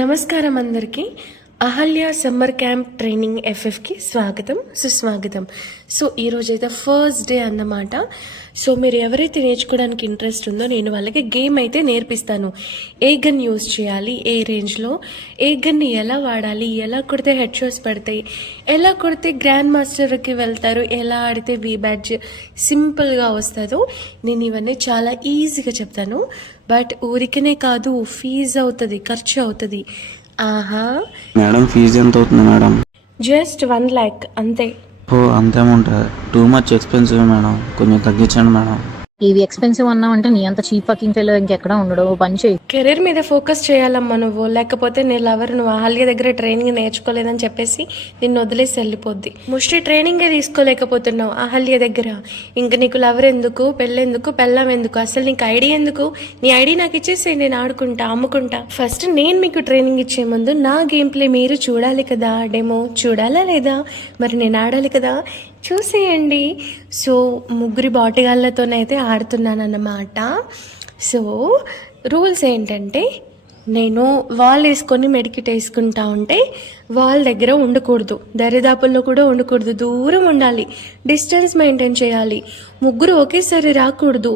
నమస్కారం అందరికీ. Ahalya summer camp training ఎఫ్ఎఫ్కి స్వాగతం సుస్వాగతం. సో ఈరోజైతే ఫస్ట్ డే అన్నమాట. సో మీరు ఎవరైతే నేర్చుకోవడానికి ఇంట్రెస్ట్ ఉందో నేను వాళ్ళకి గేమ్ అయితే నేర్పిస్తాను. ఏ గన్ యూజ్ చేయాలి, ఏ రేంజ్లో, ఏ గన్ని ఎలా వాడాలి, ఎలా కొడితే హెడ్ షాట్స్ పడతాయి, ఎలా కొడితే గ్రాండ్ మాస్టర్కి వెళ్తారు, ఎలా ఆడితే వి బ్యాడ్జ్ సింపుల్గా వస్తుందో నేను ఇవన్నీ చాలా ఈజీగా చెప్తాను. బట్ ఊరికనే కాదు, ఫీజు అవుతుంది, ఖర్చు అవుతుంది. ఆహా మేడం ఫీజు ఎంత అవుతుంది మేడం? జస్ట్ 1 lakh అంతే. ఓ అంతే ఉంటుంది, టూ మచ్ ఎక్స్పెన్సివ్ మేడం, కొంచెం తగ్గించండి మేడం. ఇవి ఎక్స్పెన్సివ్ అన్నావంటే నీ అంత చీప్ ఫకింగ్ ఫెలో ఇంకెక్కడ ఉండడు. పని చేయి. కెరీర్ మీద ఫోకస్ చేయాలమ్మా నువ్వు, లేకపోతే నీ లవర్ నువ్వు అహల్య దగ్గర ట్రైనింగ్ నేర్చుకోలేదని చెప్పేసి నిన్ను వదిలేసి వెళ్ళిపోద్ది. ముష్టి ట్రైనింగే తీసుకోలేకపోతున్నావు అహల్య దగ్గర, ఇంక నీకు లవర్ ఎందుకు, పెళ్ళెందుకు, పెళ్ళం ఎందుకు, అసలు నీకు ఐడి ఎందుకు? నీ ఐడి నాకు ఇచ్చేసి నేను ఆడుకుంటా, అమ్ముకుంటా. ఫస్ట్ నేను మీకు ట్రైనింగ్ ఇచ్చే ముందు నా గేమ్ ప్లే మీరు చూడాలి కదా, డెమో చూడాలా లేదా, మరి నేను ఆడాలి కదా, చూసేయండి. సో ముగ్గురి బాటిగాళ్ళతోనైతే ఆడుతున్నానన్నమాట. సో రూల్స్ ఏంటంటే, నేను వాల్ వేసుకొని మెడికిట్ వేసుకుంటా ఉంటే వాల్ దగ్గర ఉండకూడదు, దరిదాపుల్లో కూడా ఉండకూడదు, దూరం ఉండాలి, డిస్టెన్స్ మెయింటైన్ చేయాలి. ముగ్గురు ఒకేసారి రాకూడదు,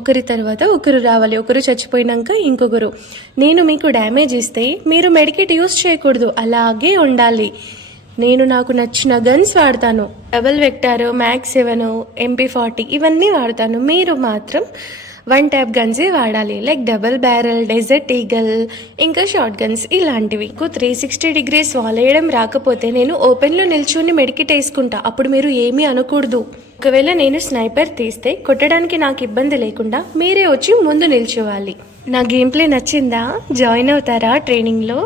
ఒకరి తర్వాత ఒకరు రావాలి, ఒకరు చచ్చిపోయినాక ఇంకొకరు. నేను మీకు డ్యామేజ్ ఇస్తే మీరు మెడికిట్ యూస్ చేయకూడదు, అలాగే ఉండాలి. నేను నాకు నచ్చిన గన్స్ వాడతాను, డబల్ వెక్టార్, మ్యాక్స్ 7, MP40 ఇవన్నీ వాడతాను. మీరు మాత్రం 1 type గన్సే వాడాలి, like double barrel, desert eagle, ఇంకా షార్ట్ గన్స్ ఇలాంటివి. 360 degrees వాల్ వేయడం రాకపోతే నేను ఓపెన్లో నిల్చుని మెడికిట్ వేసుకుంటా, అప్పుడు మీరు ఏమీ అనకూడదు. ఒకవేళ నేను స్నైపర్ తీస్తే కొట్టడానికి నాకు ఇబ్బంది లేకుండా మీరే వచ్చి ముందు నిల్చోవాలి. నా గేమ్ ప్లే నచ్చిందా? జాయిన్ అవుతారా ట్రైనింగ్లో?